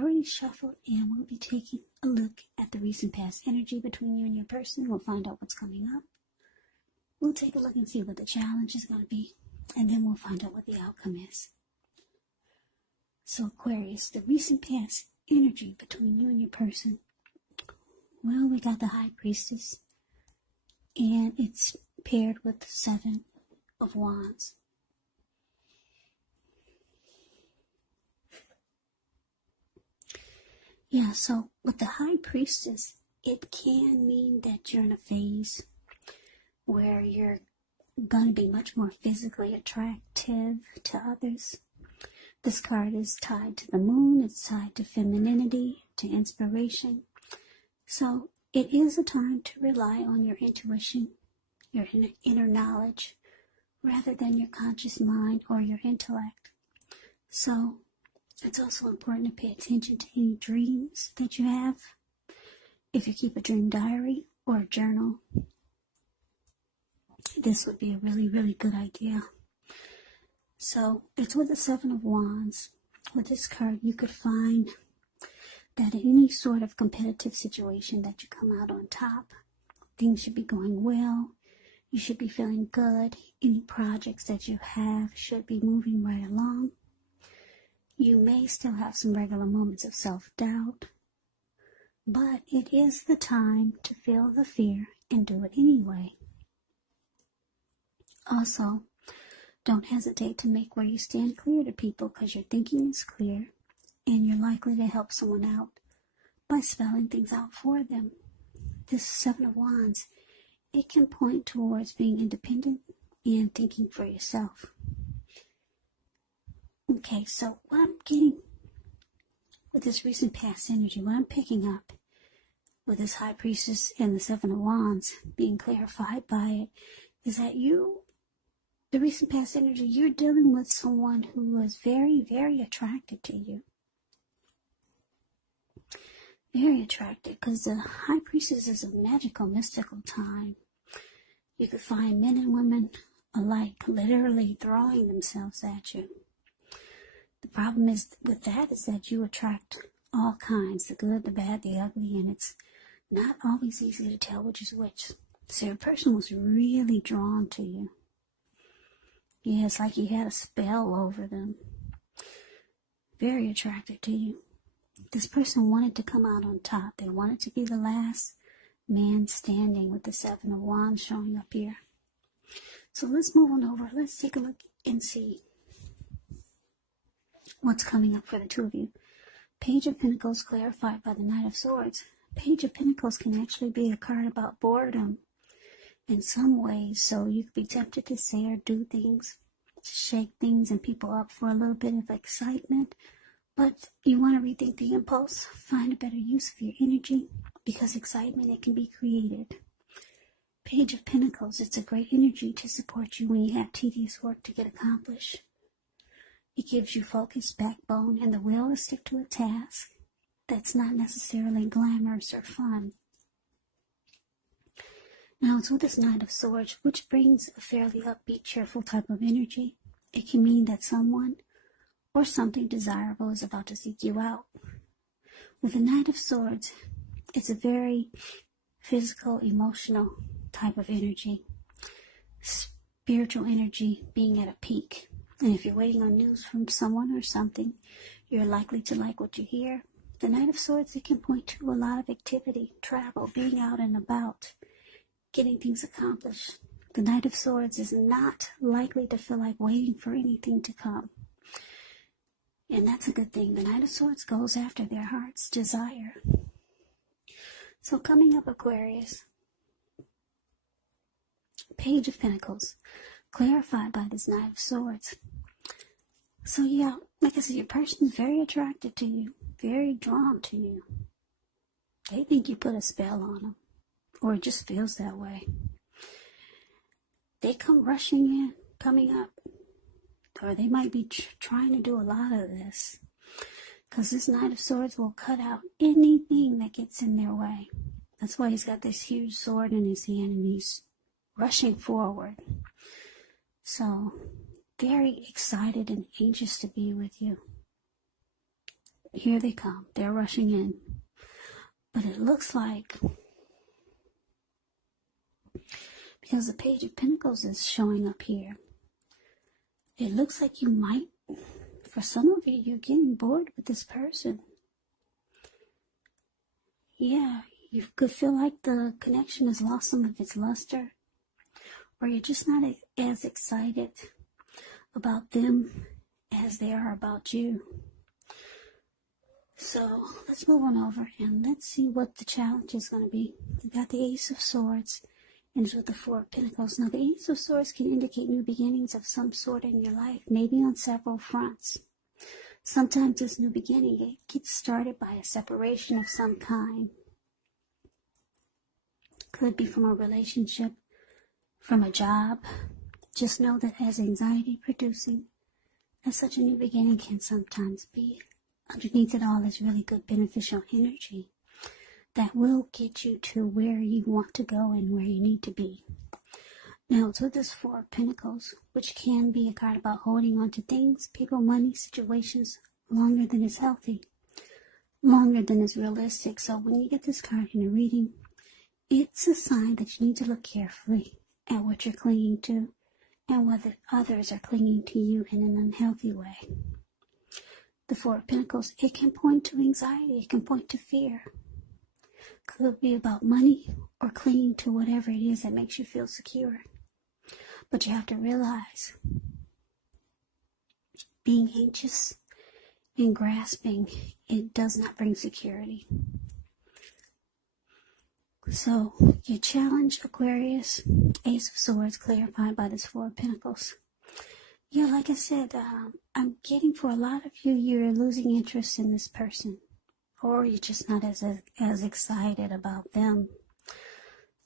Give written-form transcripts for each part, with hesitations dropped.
already shuffled, and we'll be taking a look at the recent past energy between you and your person. We'll find out what's coming up. We'll take a look and see what the challenge is going to be, and then we'll find out what the outcome is. So Aquarius, the recent past energy between you and your person. Well, we got the High Priestess, and it's paired with the Seven of Wands. Yeah, so with the High Priestess, it can mean that you're in a phase where you're going to be much more physically attractive to others. This card is tied to the moon. It's tied to femininity, to inspiration. So it is a time to rely on your intuition, your inner knowledge, rather than your conscious mind or your intellect. So it's also important to pay attention to any dreams that you have. If you keep a dream diary or a journal, this would be a really, really good idea. So it's with the Seven of Wands. With this card, you could find that in any sort of competitive situation that you come out on top. Things should be going well. You should be feeling good. Any projects that you have should be moving right along. You may still have some regular moments of self-doubt, but it is the time to feel the fear and do it anyway. Also, don't hesitate to make where you stand clear to people, because your thinking is clear and you're likely to help someone out by spelling things out for them. This Seven of Wands, it can point towards being independent and thinking for yourself. Okay, so what I'm getting with this recent past energy, what I'm picking up with this High Priestess and the Seven of Wands being clarified by it, is that the recent past energy, you're dealing with someone who was very, very attracted to you. Very attracted, because the High Priestess is a magical, mystical time. You could find men and women alike literally throwing themselves at you. The problem is with that is that you attract all kinds, the good, the bad, the ugly, and it's not always easy to tell which is which. So your person was really drawn to you. Yeah, it's like you had a spell over them. Very attracted to you. This person wanted to come out on top. They wanted to be the last man standing, with the Seven of Wands showing up here. So let's move on over. Let's take a look and see what's coming up for the two of you. Page of Pentacles clarified by the Knight of Swords. Page of Pentacles can actually be a card about boredom in some ways, so you could be tempted to say or do things to shake things and people up for a little bit of excitement, but you want to rethink the impulse, find a better use of your energy, because excitement, it can be created. Page of Pentacles, it's a great energy to support you when you have tedious work to get accomplished. It gives you focus, backbone, and the will to stick to a task that's not necessarily glamorous or fun. Now, it's with this Knight of Swords, which brings a fairly upbeat, cheerful type of energy. It can mean that someone or something desirable is about to seek you out. With the Knight of Swords, it's a very physical, emotional type of energy. Spiritual energy being at a peak. And if you're waiting on news from someone or something, you're likely to like what you hear. The Knight of Swords, it can point to a lot of activity, travel, being out and about, getting things accomplished. The Knight of Swords is not likely to feel like waiting for anything to come. And that's a good thing. The Knight of Swords goes after their heart's desire. So coming up, Aquarius, Page of Pentacles, clarified by this Knight of Swords. So yeah, like I said, your person is very attracted to you, very drawn to you. They think you put a spell on them, or it just feels that way. They come rushing in, coming up, or they might be trying to do a lot of this, because this Knight of Swords will cut out anything that gets in their way. That's why he's got this huge sword in his hand and he's rushing forward. So, very excited and anxious to be with you. here they come. They're rushing in. But it looks like, because the Page of Pentacles is showing up here, it looks like you might, for some of you, you're getting bored with this person. Yeah, you could feel like the connection has lost some of its luster, or you're just not as excited about them as they are about you. So let's move on over and let's see what the challenge is going to be. You got the Ace of Swords, and it's with the Four of Pentacles. Now, the Ace of Swords can indicate new beginnings of some sort in your life, maybe on several fronts. Sometimes this new beginning, it gets started by a separation of some kind. Could be from a relationship, from a job. Just know that as anxiety producing, as such a new beginning can sometimes be, underneath it all is really good beneficial energy that will get you to where you want to go and where you need to be. Now, it's with this Four of Pentacles, which can be a card about holding on to things, people, money, situations, longer than is healthy, longer than is realistic. So when you get this card in a reading, it's a sign that you need to look carefully at what you're clinging to and whether others are clinging to you in an unhealthy way. The Four of Pentacles, it can point to anxiety, it can point to fear. Could be about money or clinging to whatever it is that makes you feel secure. But you have to realize, being anxious and grasping, it does not bring security. So, your challenge, Aquarius, Ace of Swords, clarified by this Four of Pentacles. Yeah, like I said, I'm getting for a lot of you, you're losing interest in this person. Or you're just not as excited about them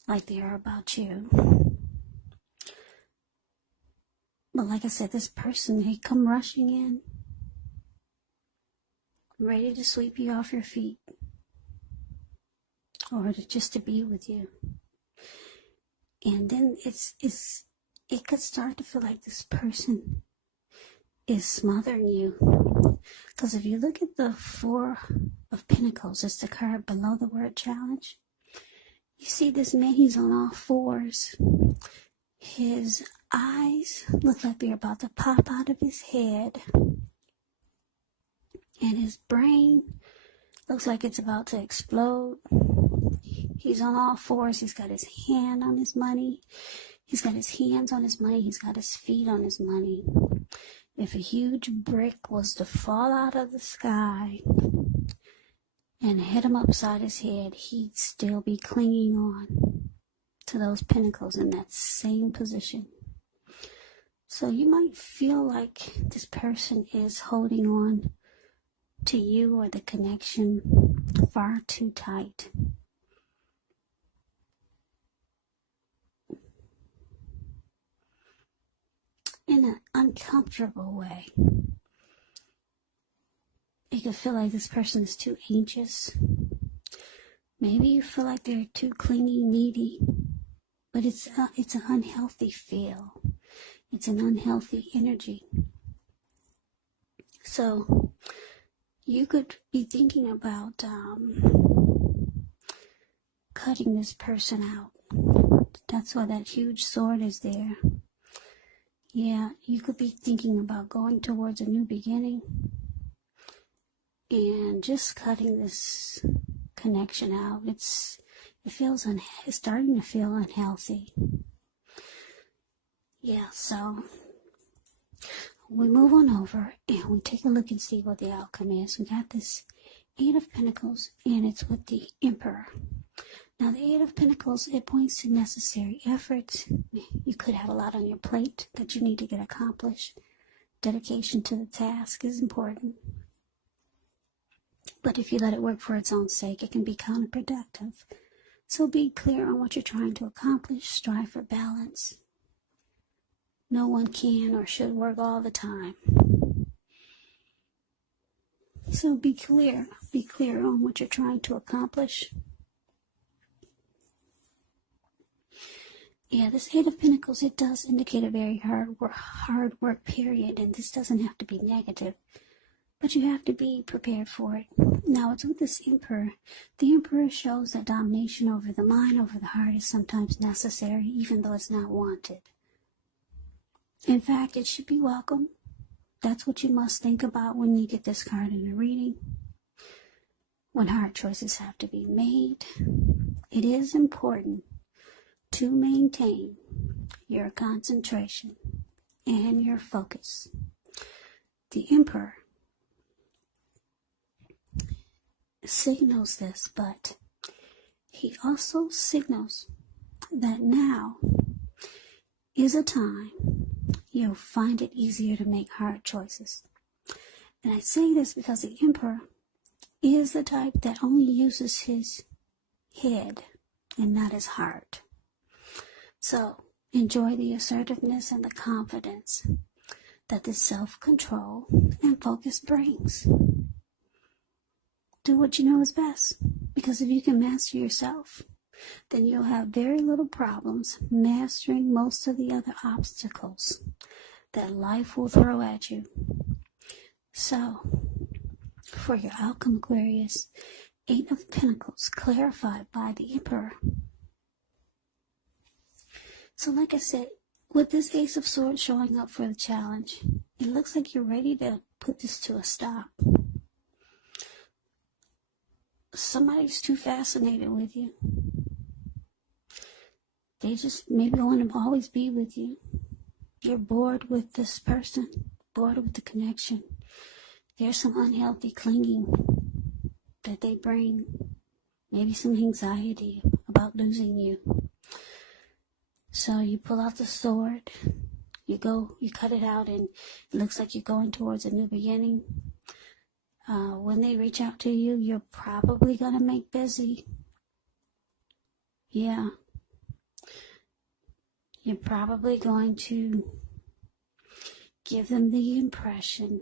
like they are about you. But like I said, this person, they come rushing in, ready to sweep you off your feet. Or just to be with you. And then it could start to feel like this person is smothering you. Because if you look at the Four of Pentacles, it's the card below the word challenge. You see this man, he's on all fours. His eyes look like they're about to pop out of his head. And his brain looks like it's about to explode. He's on all fours. He's got his hand on his money. He's got his hands on his money. He's got his feet on his money. If a huge brick was to fall out of the sky and hit him upside his head, he'd still be clinging on to those pentacles in that same position. So you might feel like this person is holding on to you or the connection far too tight. In an uncomfortable way. You can feel like this person is too anxious. Maybe you feel like they're too clingy, needy. But it's an unhealthy feel. It's an unhealthy energy. So you could be thinking about cutting this person out. That's why that huge sword is there. Yeah, you could be thinking about going towards a new beginning and just cutting this connection out. It's starting to feel unhealthy. Yeah, so we move on over and we take a look and see what the outcome is. We got this Eight of Pentacles and it's with the Emperor. Now, the Eight of Pentacles, it points to necessary efforts. You could have a lot on your plate that you need to get accomplished. Dedication to the task is important. But if you let it work for its own sake, it can be counterproductive. So be clear on what you're trying to accomplish. Strive for balance. No one can or should work all the time. So be clear. Be clear on what you're trying to accomplish. Yeah, this Eight of Pentacles, it does indicate a very hard work period, and this doesn't have to be negative. but you have to be prepared for it. Now, it's with this Emperor. The Emperor shows that domination over the mind, over the heart is sometimes necessary, even though it's not wanted. In fact, it should be welcome. That's what you must think about when you get this card in a reading. When hard choices have to be made, it is important to maintain your concentration and your focus. The Emperor signals this, but he also signals that now is a time you'll find it easier to make hard choices. And I say this because the Emperor is the type that only uses his head and not his heart. So enjoy the assertiveness and the confidence that this self-control and focus brings. Do what you know is best, because if you can master yourself, then you'll have very little problems mastering most of the other obstacles that life will throw at you. So, for your outcome, Aquarius, 8 of Pentacles clarified by the Emperor. So like I said, with this Ace of Swords showing up for the challenge, it looks like you're ready to put this to a stop. Somebody's too fascinated with you. They just maybe want to always be with you. You're bored with this person, bored with the connection. There's some unhealthy clinging that they bring, maybe some anxiety about losing you. So you pull out the sword, you cut it out, and it looks like you're going towards a new beginning. When they reach out to you, you're probably going to make busy. Yeah. You're probably going to give them the impression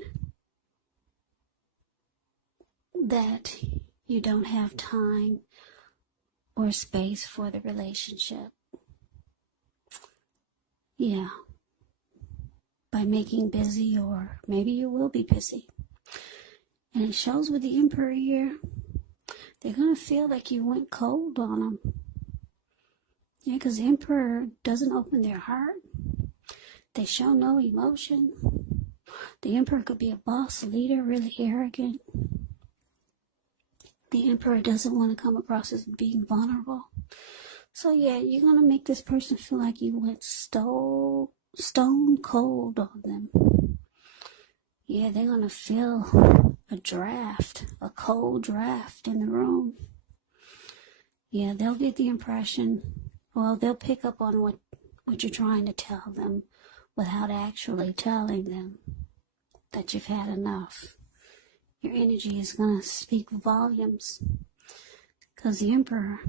that you don't have time or space for the relationship. Yeah. By making busy, or maybe you will be busy. And it shows with the Emperor here, they're going to feel like you went cold on them. Yeah, because the Emperor doesn't open their heart. They show no emotion. The Emperor could be a boss leader, really arrogant. The Emperor doesn't want to come across as being vulnerable. So yeah, you're going to make this person feel like you went stone cold on them. Yeah, they're going to feel a cold draft in the room. Yeah, they'll get the impression, well, they'll pick up on what you're trying to tell them without actually telling them that you've had enough. Your energy is going to speak volumes, because the Emperor,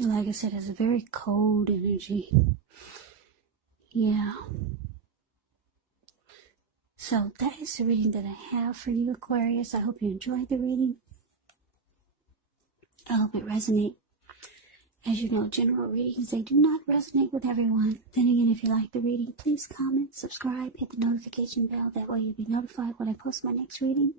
like I said, has a very cold energy. Yeah. So that is the reading that I have for you, Aquarius. I hope you enjoyed the reading. I hope it resonates. As you know, general readings, they do not resonate with everyone. Then again, if you like the reading, please comment, subscribe, hit the notification bell. That way you'll be notified when I post my next reading.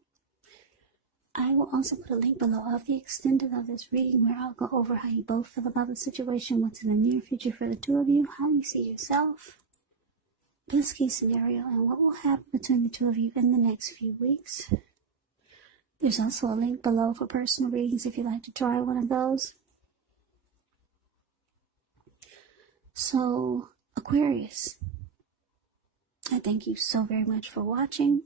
I will also put a link below of the extended of this reading, where I'll go over how you both feel about the situation, what's in the near future for the two of you, how you see yourself, best case scenario, and what will happen between the two of you in the next few weeks. There's also a link below for personal readings if you'd like to try one of those. So, Aquarius, I thank you so very much for watching.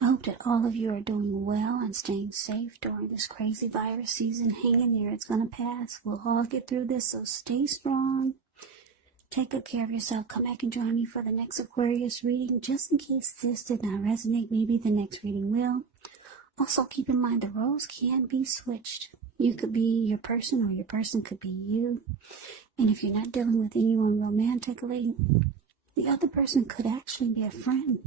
I hope that all of you are doing well and staying safe during this crazy virus season. Hang in there. It's going to pass. We'll all get through this, so stay strong. Take good care of yourself. Come back and join me for the next Aquarius reading. Just in case this did not resonate, maybe the next reading will. Also, keep in mind the roles can be switched. You could be your person, or your person could be you. And if you're not dealing with anyone romantically, the other person could actually be a friend,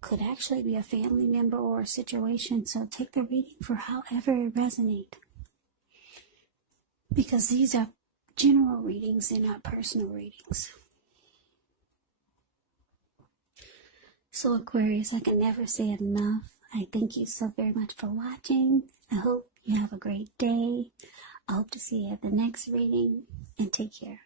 could actually be a family member or a situation. So take the reading for however it resonates, because these are general readings, they're not personal readings. So Aquarius, I can never say it enough. I thank you so very much for watching. I hope you have a great day. I hope to see you at the next reading, and take care.